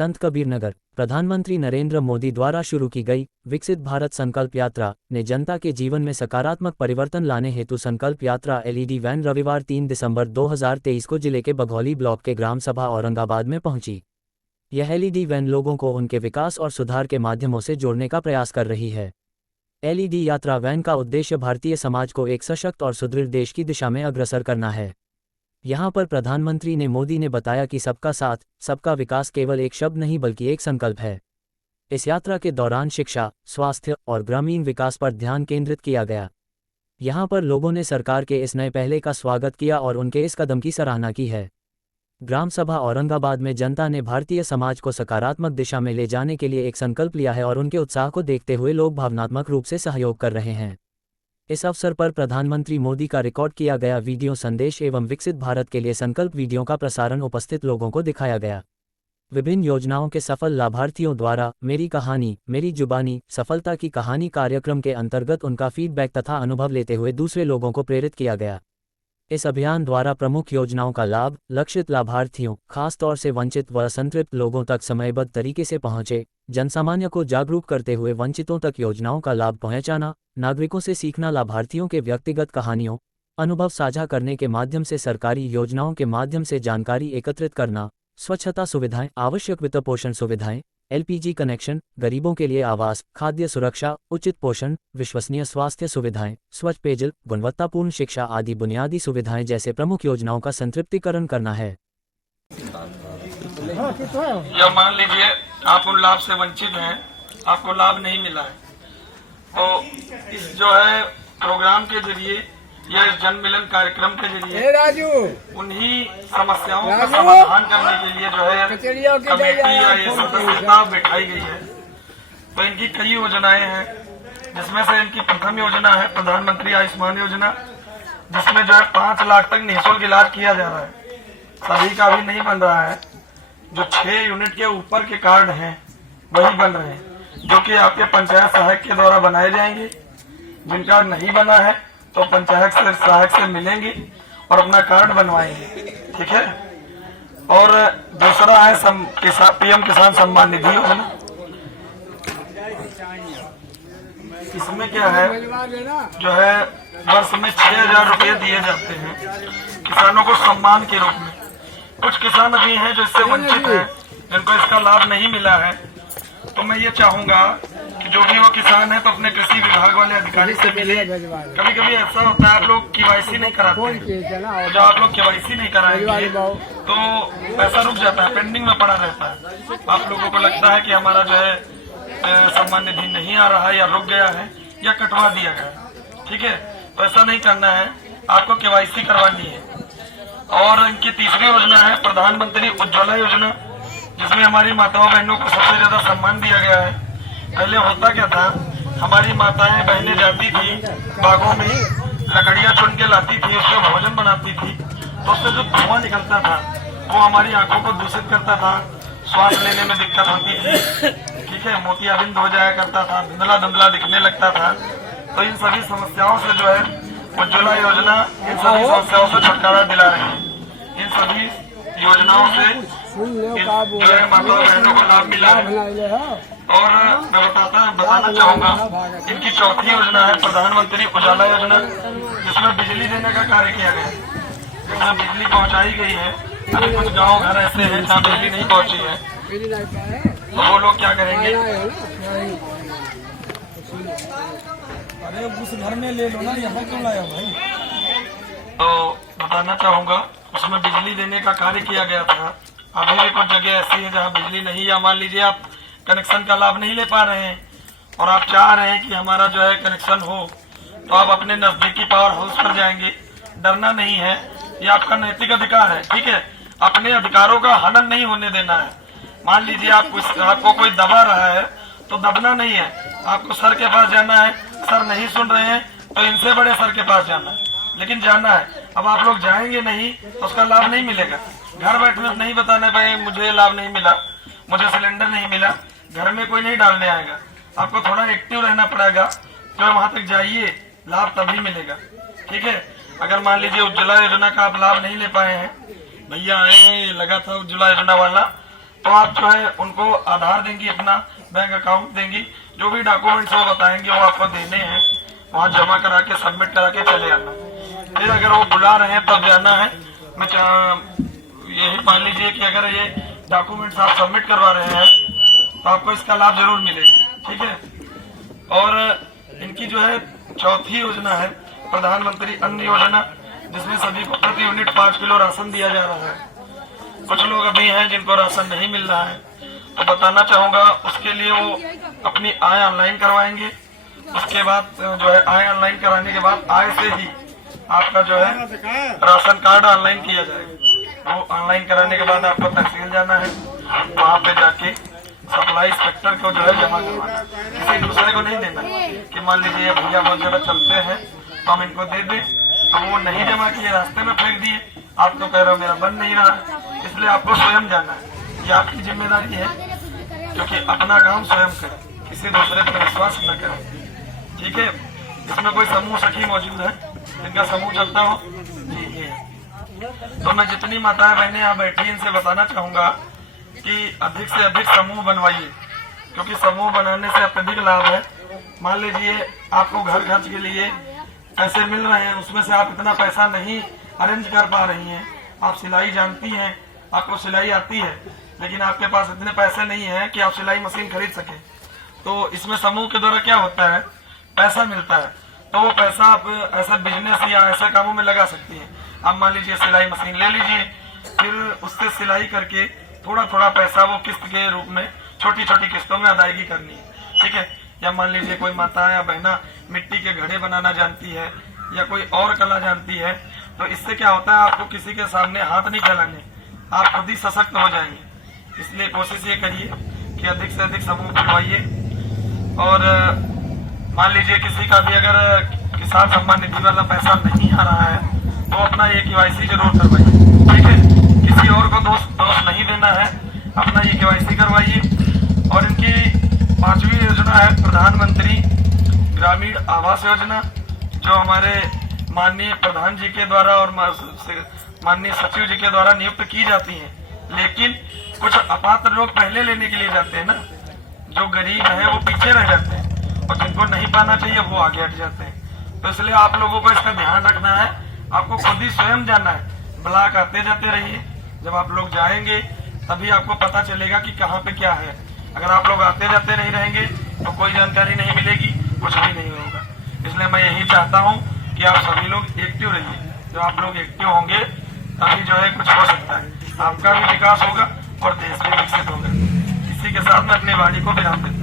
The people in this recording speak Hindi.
संत कबीरनगर। प्रधानमंत्री नरेंद्र मोदी द्वारा शुरू की गई विकसित भारत संकल्प यात्रा ने जनता के जीवन में सकारात्मक परिवर्तन लाने हेतु संकल्प यात्रा एलईडी वैन रविवार 3 दिसंबर 2023 को जिले के बघौली ब्लॉक के ग्राम सभा औरंगाबाद में पहुंची। यह एलईडी वैन लोगों को उनके विकास और सुधार के माध्यमों से जोड़ने का प्रयास कर रही है। एलईडी यात्रा वैन का उद्देश्य भारतीय समाज को एक सशक्त और सुदृढ़ देश की दिशा में अग्रसर करना है। यहां पर प्रधानमंत्री मोदी ने बताया कि सबका साथ सबका विकास केवल एक शब्द नहीं बल्कि एक संकल्प है। इस यात्रा के दौरान शिक्षा, स्वास्थ्य और ग्रामीण विकास पर ध्यान केंद्रित किया गया। यहां पर लोगों ने सरकार के इस नए पहले का स्वागत किया और उनके इस कदम की सराहना की है। ग्राम सभा औरंगाबाद में जनता ने भारतीय समाज को सकारात्मक दिशा में ले जाने के लिए एक संकल्प लिया है और उनके उत्साह को देखते हुए लोग भावनात्मक रूप से सहयोग कर रहे हैं। इस अवसर पर प्रधानमंत्री मोदी का रिकॉर्ड किया गया वीडियो संदेश एवं विकसित भारत के लिए संकल्प वीडियो का प्रसारण उपस्थित लोगों को दिखाया गया। विभिन्न योजनाओं के सफल लाभार्थियों द्वारा मेरी कहानी मेरी जुबानी सफलता की कहानी कार्यक्रम के अंतर्गत उनका फीडबैक तथा अनुभव लेते हुए दूसरे लोगों को प्रेरित किया गया। इस अभियान द्वारा प्रमुख योजनाओं का लाभ लक्षित लाभार्थियों, खासतौर से वंचित व असंतृप्त लोगों तक समयबद्ध तरीके से पहुंचे। जनसामान्य को जागरूक करते हुए वंचितों तक योजनाओं का लाभ पहुंचाना, नागरिकों से सीखना, लाभार्थियों के व्यक्तिगत कहानियों, अनुभव साझा करने के माध्यम से सरकारी योजनाओं के माध्यम से जानकारी एकत्रित करना, स्वच्छता सुविधाएं, आवश्यक वित्त पोषण सुविधाएं, एलपीजी कनेक्शन, गरीबों के लिए आवास, खाद्य सुरक्षा, उचित पोषण, विश्वसनीय स्वास्थ्य सुविधाएं, स्वच्छ पेयजल, गुणवत्तापूर्ण शिक्षा आदि बुनियादी सुविधाएं जैसे प्रमुख योजनाओं का संतृप्तिकरण करना है। या मान लीजिए आप उन लाभ से वंचित हैं, आपको लाभ नहीं मिला है, तो इस जो है प्रोग्राम के जरिए या इस जन मिलन कार्यक्रम के जरिए उन्हीं समस्याओं का समाधान करने के लिए जो है कमेटी या ये सदस्यता बैठाई गई है। तो इनकी कई योजनाएं हैं, जिसमें से इनकी प्रथम योजना है प्रधानमंत्री आयुष्मान योजना, जिसमें जो है 5 लाख तक निःशुल्क इलाज किया जा रहा है। सभी का भी नहीं बन रहा है, जो 6 यूनिट के ऊपर के कार्ड हैं वही बन रहे हैं, जो कि आपके पंचायत सहायक के द्वारा बनाए जाएंगे। जिनका नहीं बना है तो पंचायत सहायक से मिलेंगे और अपना कार्ड बनवाएंगे, ठीक है। और दूसरा है पीएम किसान सम्मान निधि योजना। इसमें क्या है, जो है वर्ष में 6,000 रुपये दिए जाते हैं किसानों को सम्मान के रूप में। कुछ किसान अभी हैं जो इससे वंचित हैं, जिनको इसका लाभ नहीं मिला है। तो मैं ये चाहूंगा कि जो भी वो किसान है तो अपने कृषि विभाग वाले अधिकारी से मिले। कभी कभी ऐसा होता है आप लोग केवाईसी नहीं कराते, जब आप लोग केवाईसी नहीं कराएंगे तो पैसा रुक जाता है, पेंडिंग में पड़ा रहता है। आप लोगों को लगता है कि हमारा जो है सम्मान निधि नहीं आ रहा है या रुक गया है या कटवा दिया गया, ठीक है। तो ऐसा नहीं करना है, आपको केवाईसी करवानी है। और इनकी तीसरी योजना है प्रधानमंत्री उज्ज्वला योजना, जिसमें हमारी माताओं बहनों को सबसे ज्यादा सम्मान दिया गया है। पहले होता क्या था, हमारी माताएं बहनें जाती थी बागों में, लकड़ियां चुन के लाती थी, उसका भोजन बनाती थी, तो उससे जो धुआं निकलता था वो हमारी आंखों को दूषित करता था, श्वास लेने में दिक्कत होती थी, ठीक है, मोतियाबिंद हो जाया करता था, धुंधला धुंधला दिखने लगता था। तो इन सभी समस्याओं से जो है उज्ज्वला योजना इन सभी समस्याओं से छुटकारा दिला रही है। इन सभी योजनाओं से जो है माता बहनों को लाभ मिला है। और मैं बताना चाहूंगा, इनकी चौथी योजना है प्रधानमंत्री उजाला योजना, जिसमें बिजली देने का कार्य किया गया, जिसमें बिजली पहुंचाई गई है। अभी कुछ गांव घर ऐसे हैं जहाँ बिजली नहीं पहुंची है, तो वो लोग क्या करेंगे, अरे उस घर में ले लो ना, यहाँ क्यों लाया भाई। तो बताना चाहूंगा उसमें बिजली देने का कार्य किया गया था। अभी भी कुछ जगह ऐसी है जहाँ बिजली नहीं, या मान लीजिए आप कनेक्शन का लाभ नहीं ले पा रहे हैं और आप चाह रहे हैं कि हमारा जो है कनेक्शन हो, तो आप अपने नजदीकी पावर हाउस पर जाएंगे। डरना नहीं है, ये आपका नैतिक अधिकार है, ठीक है। अपने अधिकारों का हनन नहीं होने देना है। मान लीजिए आपको कोई दबा रहा है तो दबना नहीं है, आपको सर के पास जाना है। सर नहीं सुन रहे हैं तो इनसे बड़े सर के पास जाना है, लेकिन जाना है। अब आप लोग जाएंगे नहीं तो उसका लाभ नहीं मिलेगा। घर बैठे नहीं बताने पाए मुझे लाभ नहीं मिला, मुझे सिलेंडर नहीं मिला, घर में कोई नहीं डालने आएगा। आपको थोड़ा एक्टिव रहना पड़ेगा, तो वहां तक जाइए, लाभ तभी मिलेगा, ठीक है। अगर मान लीजिए उज्ज्वला योजना का आप लाभ नहीं ले पाए हैं, भैया आए हैं, ये लगा था उज्ज्वला योजना वाला, तो आप जो है उनको आधार देंगी, अपना बैंक अकाउंट देंगी, जो भी डॉक्यूमेंट्स वो बताएंगे वो आपको देने हैं, वहाँ जमा करा के सबमिट करा के चले आना। फिर अगर वो बुला रहे हैं तब जाना है। मैं यही मान लीजिए कि अगर ये डॉक्यूमेंट्स आप सबमिट करवा रहे हैं तो आपको इसका लाभ जरूर मिलेगा, ठीक है। और इनकी जो है चौथी योजना है प्रधानमंत्री अन्न योजना, जिसमें सभी को प्रति यूनिट 5 किलो राशन दिया जा रहा है। कुछ लोग अभी हैं जिनको राशन नहीं मिल रहा है, तो बताना चाहूंगा उसके लिए वो अपनी आय ऑनलाइन करवाएंगे। उसके बाद जो है आय ऑनलाइन कराने के बाद आय से ही आपका जो है राशन कार्ड ऑनलाइन किया जाएगा। वो ऑनलाइन कराने के बाद आपको तहसील जाना है, वहाँ पे जाके सप्लाई इंस्पेक्टर को जो है जमा करवाना, किसी दूसरे को नहीं देना कि मान लीजिए भैया बहुत जगह चलते हैं तो हम इनको दे दें, तो वो नहीं जमा किए, रास्ते में फेंक दिए, आप तो कह रहे हो मेरा बन नहीं रहा, इसलिए आपको स्वयं जाना है। ये आपकी जिम्मेदारी है, क्योंकि अपना काम स्वयं करें, किसी दूसरे पर विश्वास न करें, ठीक है। इसमें कोई समूह सखी मौजूद है जिनका समूह चलता हो जी, ये तो मैं जितनी माताएं बहनें यहाँ बैठी इनसे बताना चाहूंगा कि अधिक से अधिक समूह बनवाइए, क्योंकि समूह बनाने से अत्यधिक लाभ है। मान लीजिए आपको घर खर्च के लिए पैसे मिल रहे हैं, उसमें से आप इतना पैसा नहीं अरेंज कर पा रही हैं, आप सिलाई जानती हैं, आपको सिलाई आती है, लेकिन आपके पास इतने पैसे नहीं है कि आप सिलाई मशीन खरीद सके, तो इसमें समूह के द्वारा क्या होता है, पैसा मिलता है, तो वो पैसा आप ऐसा बिजनेस या ऐसे कामों में लगा सकती हैं। आप मान लीजिए सिलाई मशीन ले लीजिए, फिर उससे सिलाई करके थोड़ा थोड़ा पैसा वो किस्त के रूप में छोटी छोटी किस्तों में अदायगी करनी है, ठीक है। या मान लीजिए कोई माता या बहना मिट्टी के घड़े बनाना जानती है या कोई और कला जानती है, तो इससे क्या होता है, आपको किसी के सामने हाथ नहीं फैलाने, आप खुद ही सशक्त हो जाएंगे। इसलिए कोशिश ये करिए कि अधिक से अधिक समूह बनवाइए। और मान लीजिए किसी का भी अगर किसान सम्मान निधि वाला पैसा नहीं आ रहा है तो अपना KYC जरूर करवाइए, ठीक है। किसी और को दोष नहीं देना है, अपना KYC करवाइए। और इनकी 5वीं योजना है प्रधानमंत्री ग्रामीण आवास योजना, जो हमारे माननीय प्रधान जी के द्वारा और माननीय सचिव जी के द्वारा नियुक्त की जाती है, लेकिन कुछ अपात्र लोग पहले लेने के लिए जाते हैं ना, जो गरीब हैं वो पीछे रह जाते हैं और जिनको नहीं पाना चाहिए वो आगे हट जाते हैं। तो इसलिए आप लोगों को इसका ध्यान रखना है, आपको खुद ही स्वयं जाना है, ब्लॉक आते जाते रहिए, जब आप लोग जाएंगे तभी आपको पता चलेगा कि कहाँ पे क्या है। अगर आप लोग आते जाते नहीं रहेंगे तो कोई जानकारी नहीं मिलेगी, कुछ भी नहीं होगा। इसलिए मैं यही चाहता हूँ कि आप सभी लोग एक्टिव रहिए, जब आप लोग एक्टिव होंगे तभी जो है कुछ हो सकता है, आपका भी विकास होगा और देश भी विकसित होगा। इसी के साथ मैं अपनी वाणी को विराम देता हूं।